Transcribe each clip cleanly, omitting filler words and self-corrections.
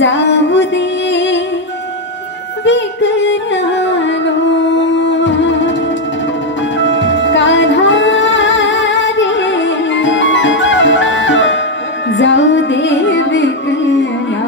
जाऊ दे विकरानो कान्हा रे, जाऊ दे विकरानो।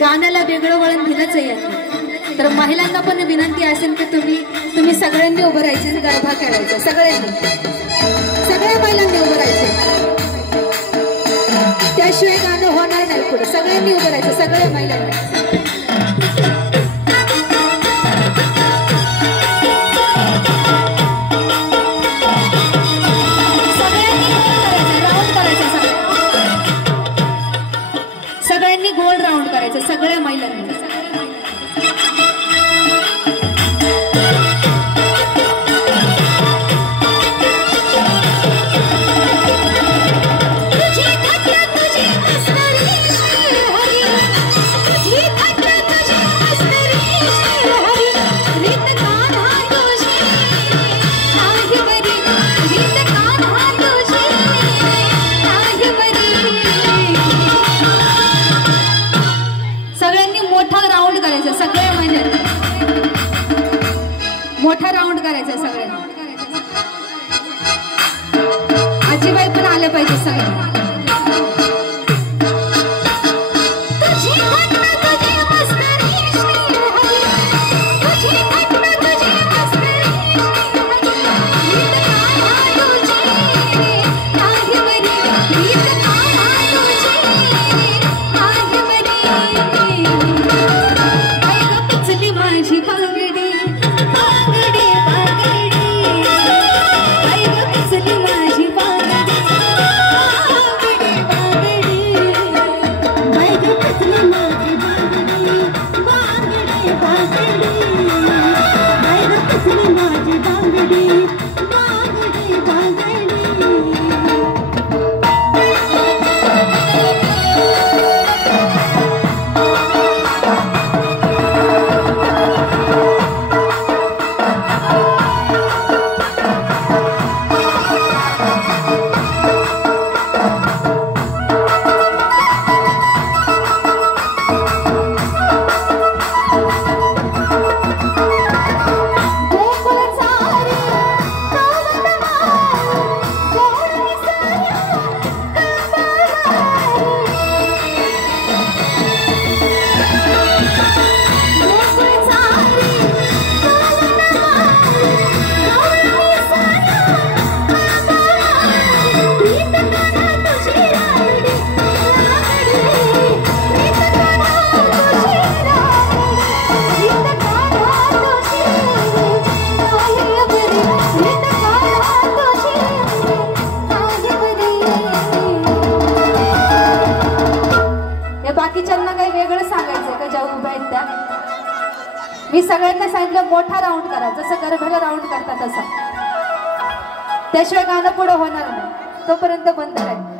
गाण्याला वेगळं वळण दिलंच आहे, तर महिलांना पण विनंती असेल की तुम्ही सगळ्यांनी उभं राहायचे आणि गरबा खेळायचा, सगळ्या महिलांनी उभं राहायचं, त्याशिवाय गाणं होणार नाही पुढे। सगळ्यांनी उभं राहायचं, सगळ्या महिलांनी। सगळ्यांनी गोल राऊंड करायचं, सगळ्या महिलांनी। मोठा राऊंड करायचा, सगळ्या महिन्यात मोठा राऊंड करायचा सगळ्यांनी। आजीबाई पण आल्या पाहिजे सगळ्यांना। बाकीच्यांना काही वेगळं सांगायचं का ज्या उभ्या आहेत त्या? मी सगळ्यांना सांगितलं मोठा राऊंड करा, जसं गरब्याला राऊंड करता तसा। त्याशिवाय गाणं पुढे होणार नाही, तोपर्यंत बंद आहे.